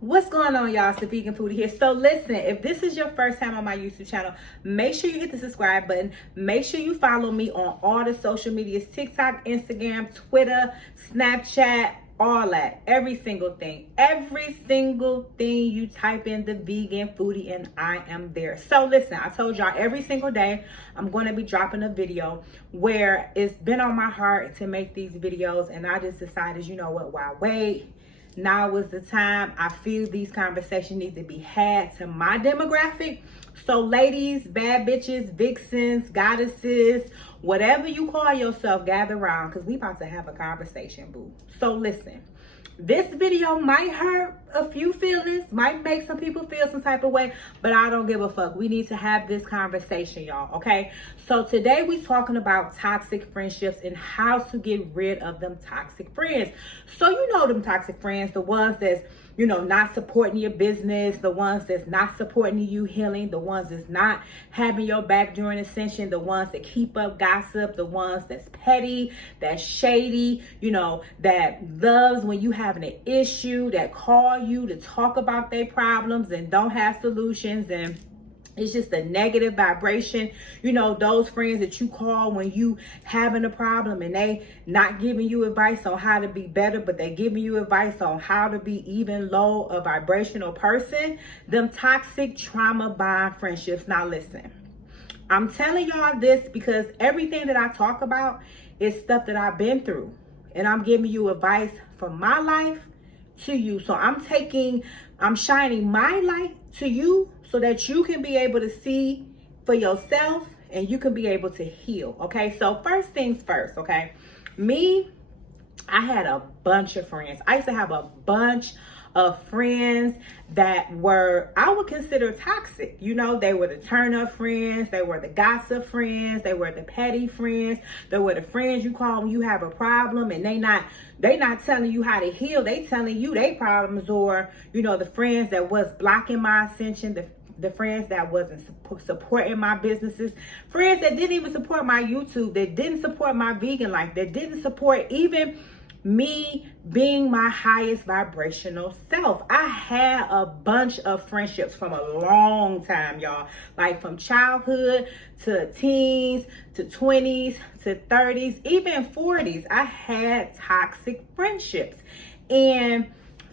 What's going on, y'all? It's the Vegan Foode here. So listen, if this is your first time on my YouTube channel, make sure you hit the subscribe button. Make sure you follow me on all the social medias, TikTok, Instagram, Twitter, Snapchat, all that. Every single thing you type in the Vegan Foodie and I am there. So listen, I told y'all every single day I'm going to be dropping a video where it's been on my heart to make these videos, and I just decided, you know what, why wait? Now is the time. I feel these conversations need to be had to my demographic. So ladies, bad bitches, vixens, goddesses, whatever you call yourself, gather around because we about to have a conversation, boo. So listen, this video might hurt a few feelings, might make some people feel some type of way, but I don't give a fuck. We need to have this conversation, y'all, okay? So today we talking about toxic friendships and how to get rid of them toxic friends. So you know them toxic friends, the ones that's, you know, not supporting your business, the ones that's not supporting you healing, the ones that's not having your back during ascension, the ones that keep up gossip, the ones that's petty, that's shady, you know, that loves when you having an issue, that call you to talk about their problems and don't have solutions, and it's just a negative vibration. You know, those friends that you call when you having a problem and they not giving you advice on how to be better, but they giving you advice on how to be even low a vibrational person. Them toxic trauma bond friendships. Now listen, I'm telling y'all this because everything that I talk about is stuff that I've been through, and I'm giving you advice from my life to you. So I'm shining my light to you so that you can be able to see for yourself and you can be able to heal. Okay, so first things first, okay? I had a bunch of friends. I used to have a bunch of friends that were, I would consider toxic. You know, they were the turn up friends, they were the gossip friends, they were the petty friends, they were the friends you call when you have a problem and they not telling you how to heal, they telling you their problems. Or, you know, the friends that was blocking my ascension, the friends that wasn't supporting my businesses, friends that didn't even support my YouTube, that didn't support my vegan life, that didn't support even me being my highest vibrational self. I had a bunch of friendships from a long time, y'all. Like from childhood to teens to 20s to 30s, even 40s. I had toxic friendships. And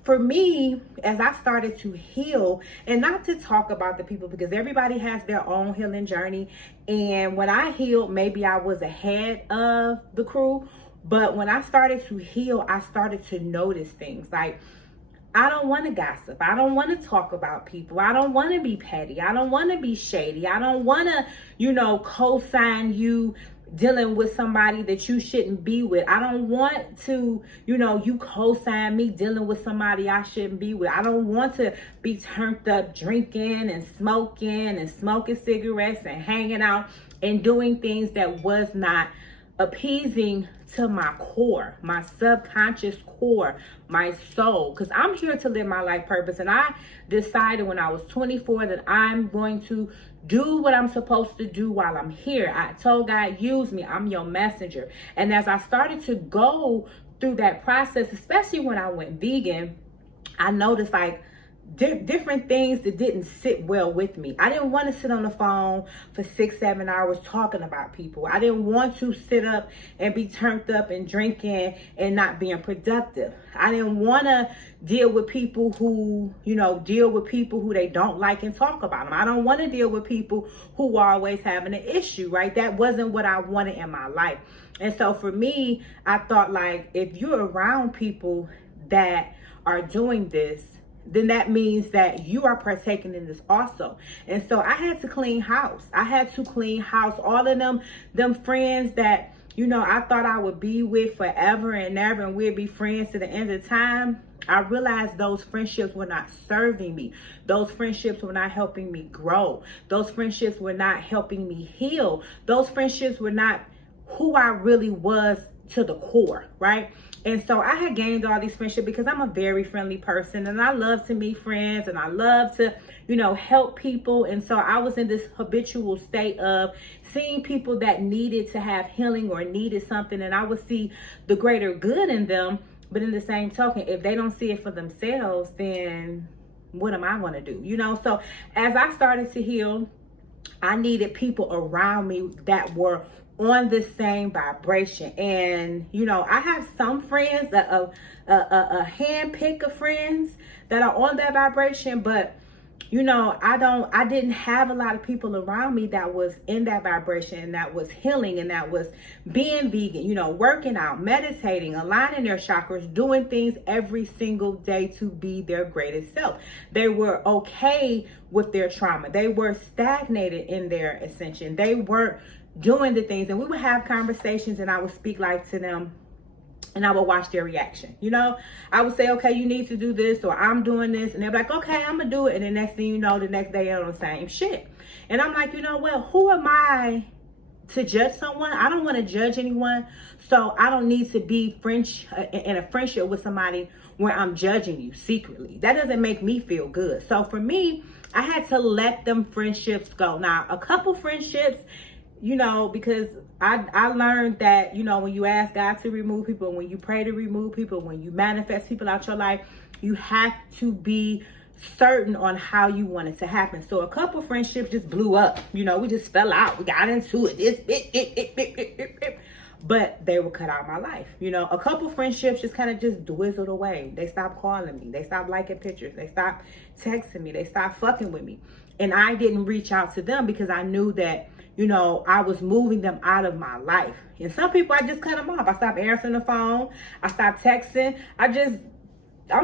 for me, as I started to heal, and not to talk about the people because everybody has their own healing journey. And when I healed, maybe I was ahead of the crew. But when I started to heal, I started to notice things like, I don't want to gossip. I don't want to talk about people. I don't want to be petty. I don't want to be shady. I don't want to, you know, co-sign you dealing with somebody that you shouldn't be with. I don't want to, you know, you co-sign me dealing with somebody I shouldn't be with. I don't want to be turned up drinking and smoking cigarettes and hanging out and doing things that was not appeasing to my core, my subconscious core, my soul, because I'm here to live my life purpose. And I decided when I was 24 that I'm going to do what I'm supposed to do while I'm here. I told God, use me, I'm your messenger. And as I started to go through that process, especially when I went vegan, I noticed like different things that didn't sit well with me. I didn't want to sit on the phone for 6-7 hours talking about people. I didn't want to sit up and be turned up and drinking and not being productive. I didn't want to deal with people who, you know, they don't like and talk about them. I don't want to deal with people who are always having an issue, right? That wasn't what I wanted in my life. And so for me, I thought like, if you're around people that are doing this, then that means that you are partaking in this also. And so I had to clean house. All of them friends that, you know, I thought I would be with forever and ever and we'd be friends to the end of time. I realized those friendships were not serving me. Those friendships were not helping me grow. Those friendships were not helping me heal. Those friendships were not who I really was to the core, right? And so I had gained all these friendships because I'm a very friendly person and I love to meet friends and I love to, you know, help people. And so I was in this habitual state of seeing people that needed to have healing or needed something, and I would see the greater good in them. But in the same token, if they don't see it for themselves, then what am I going to do? So as I started to heal, I needed people around me that were on the same vibration. And, I have some friends, a hand pick of friends that are on that vibration, but I didn't have a lot of people around me that was in that vibration and that was healing and that was being vegan, working out, meditating, aligning their chakras, doing things every single day to be their greatest self. They were okay with their trauma. They were stagnated in their ascension. They weren't doing the things, and we would have conversations and I would speak life to them. And I would watch their reaction. I would say, okay, you need to do this, or I'm doing this. And they're like, okay, I'm going to do it. And the next thing you know, the next day they're on the same shit. And I'm like, who am I to judge someone? I don't want to judge anyone. So I don't need to be in a friendship with somebody where I'm judging you secretly. That doesn't make me feel good. So for me, I had to let them friendships go. Now, a couple friendships, because I learned that, when you ask God to remove people, when you pray to remove people, when you manifest people out your life, you have to be certain on how you want it to happen. So a couple friendships just blew up. We just fell out. We got into it. But they were cut out of my life. A couple friendships just kind of just dwizzled away. They stopped calling me. They stopped liking pictures. They stopped texting me. They stopped fucking with me. And I didn't reach out to them because I knew that I was moving them out of my life. And some people, I just cut them off. I stopped answering the phone. I stopped texting. I'm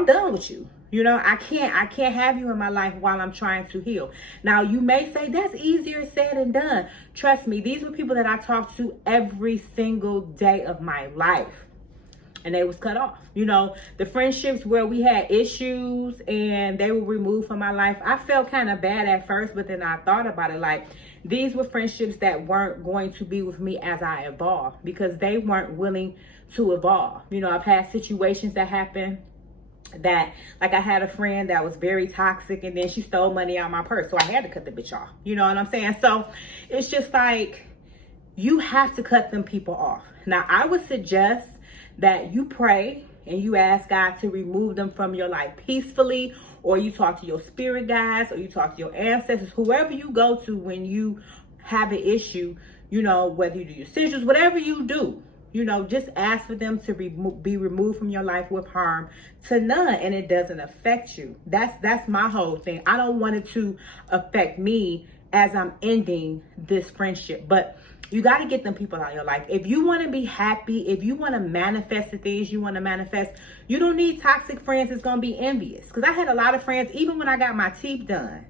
done with you. I can't have you in my life while I'm trying to heal. Now, you may say that's easier said than done. Trust me, these were people that I talked to every single day of my life. And they was cut off. The friendships where we had issues and they were removed from my life, I felt kind of bad at first, but then I thought about it like, these were friendships that weren't going to be with me as I evolved because they weren't willing to evolve. I've had situations that happened that, like I had a friend that was very toxic and then she stole money out of my purse. So I had to cut the bitch off. You know what I'm saying? So it's just like, you have to cut them people off. Now, I would suggest that you pray and you ask God to remove them from your life peacefully, or you talk to your spirit guides, or you talk to your ancestors, whoever you go to when you have an issue, whether you do your sigils, whatever you do, just ask for them to be removed from your life with harm to none, and it doesn't affect you. That's my whole thing. I don't want it to affect me as I'm ending this friendship, but you got to get them people out of your life. If you want to be happy, if you want to manifest the things you want to manifest, you don't need toxic friends that's going to be envious. Because I had a lot of friends, even when I got my teeth done,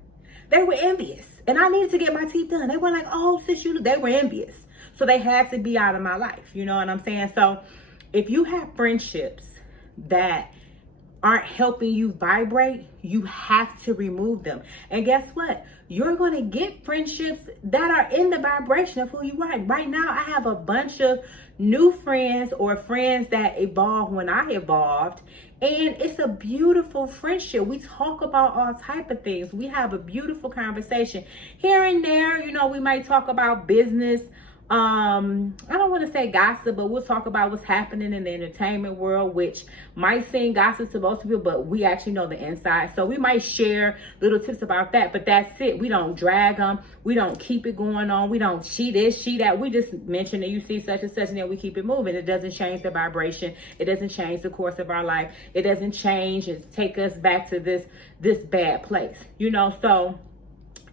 they were envious. And I needed to get my teeth done. They were like, oh, sis, they were envious. So they had to be out of my life. You know what I'm saying? So if you have friendships that aren't helping you vibrate, you have to remove them. And guess what? You're going to get friendships that are in the vibration of who you are. Right now, I have a bunch of new friends or friends that evolved when I evolved. And it's a beautiful friendship. We talk about all type of things. We have a beautiful conversation. Here and there, we might talk about business. I don't want to say gossip, but we'll talk about what's happening in the entertainment world, which might seem gossip to most people, but we actually know the inside. So we might share little tips about that, but that's it. We don't drag them. We don't keep it going on. We don't cheat this, cheat that. We just mention that you see such and such, and then we keep it moving. It doesn't change the vibration. It doesn't change the course of our life. It doesn't change and take us back to this bad place, So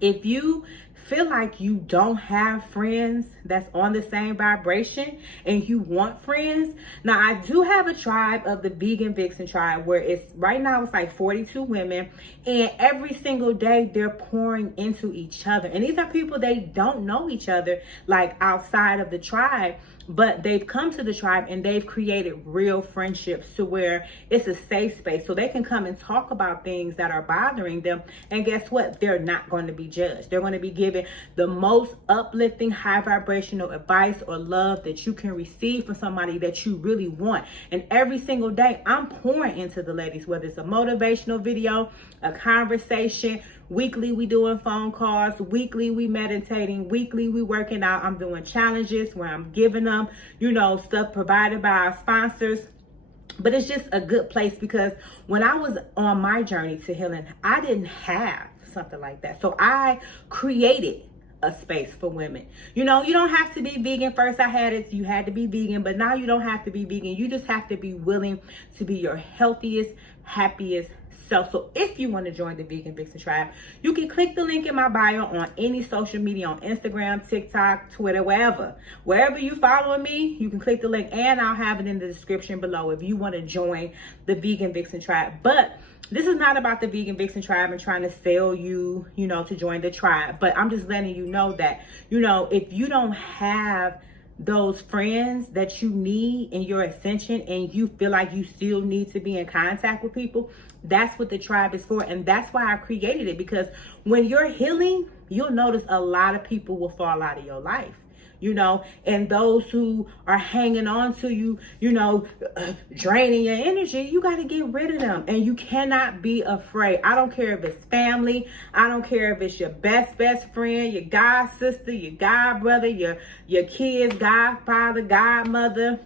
if you feel like you don't have friends that's on the same vibration and you want friends, now I do have a tribe of the Vegan Vixen tribe where right now it's like 42 women, and every single day they're pouring into each other. And these are people, they don't know each other like outside of the tribe, but they've come to the tribe and they've created real friendships to where it's a safe space so they can come and talk about things that are bothering them. And guess what? They're not going to be judged. They're going to be given the most uplifting, high vibrational advice or love that you can receive from somebody that you really want. And every single day I'm pouring into the ladies, whether it's a motivational video, a conversation. Weekly, we doing phone calls. Weekly, we meditating. Weekly, we working out. I'm doing challenges where I'm giving them, stuff provided by our sponsors. But it's just a good place because when I was on my journey to healing, I didn't have something like that. So I created a space for women. You know, you don't have to be vegan. First I had it, you had to be vegan, but now you don't have to be vegan. You just have to be willing to be your healthiest, happiest self. So if you want to join the Vegan Vixen tribe, you can click the link in my bio on any social media, on Instagram, TikTok, Twitter, wherever you following me, you can click the link, and I'll have it in the description below if you want to join the Vegan Vixen tribe. But this is not about the Vegan Vixen tribe and trying to sell you, you know, to join the tribe. But I'm just letting you know that, you know, if you don't have those friends that you need in your ascension and you feel like you still need to be in contact with people, that's what the tribe is for. And that's why I created it, because when you're healing, you'll notice a lot of people will fall out of your life, you know, and those who are hanging on to you, you know, draining your energy, you got to get rid of them. And you cannot be afraid. I don't care if it's family. I don't care if it's your best friend, your god sister, your god brother, your kids, godfather, godmother,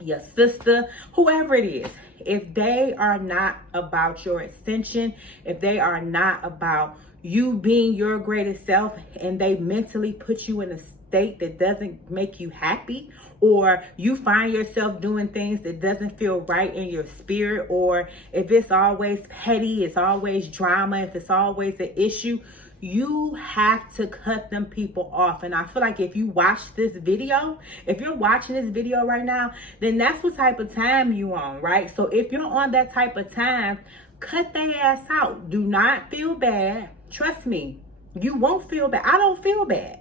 your sister, whoever it is. If they are not about your ascension, if they are not about you being your greatest self, and they mentally put you in a state that doesn't make you happy, or you find yourself doing things that doesn't feel right in your spirit, or if it's always petty, it's always drama, if it's always an issue, you have to cut them people off. And I feel like if you watch this video, if you're watching this video right now, then that's what type of time you on, right? So if you're on that type of time, cut their ass out. Do not feel bad. Trust me, you won't feel bad. I don't feel bad.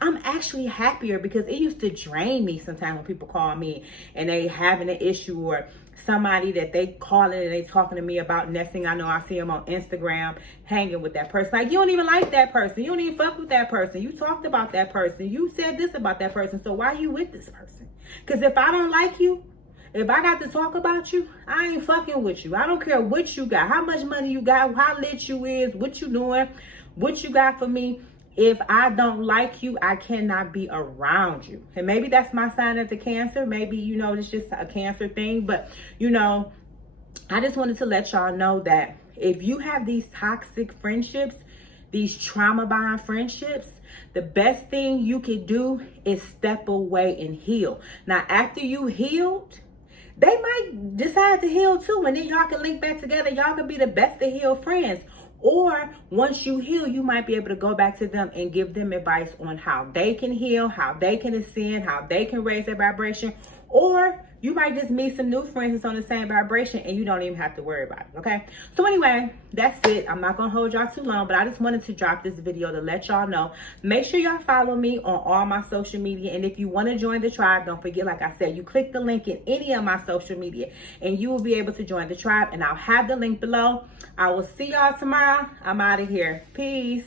I'm actually happier, because it used to drain me sometimes when people call me and they having an issue, or somebody that they calling and they talking to me about. Next thing I know, I see them on Instagram hanging with that person. Like, you don't even like that person. You don't even fuck with that person. You talked about that person. You said this about that person. So why are you with this person? Because if I don't like you, if I got to talk about you, I ain't fucking with you. I don't care what you got, how much money you got, how lit you is, what you doing, what you got for me. If I don't like you, I cannot be around you. And maybe that's my sign as a Cancer. Maybe, you know, it's just a Cancer thing. But, you know, I just wanted to let y'all know that if you have these toxic friendships, these trauma bond friendships, the best thing you can do is step away and heal. Now, after you healed, they might decide to heal too. And then y'all can link back together. Y'all can be the best to heal friends. Or once you heal, you might be able to go back to them and give them advice on how they can heal, how they can ascend, how they can raise their vibration. Or you might just meet some new friends that's on the same vibration and you don't even have to worry about it, okay? So anyway, that's it. I'm not going to hold y'all too long, but I just wanted to drop this video to let y'all know. Make sure y'all follow me on all my social media. And if you want to join the tribe, don't forget, like I said, you click the link in any of my social media and you will be able to join the tribe. And I'll have the link below. I will see y'all tomorrow. I'm out of here. Peace.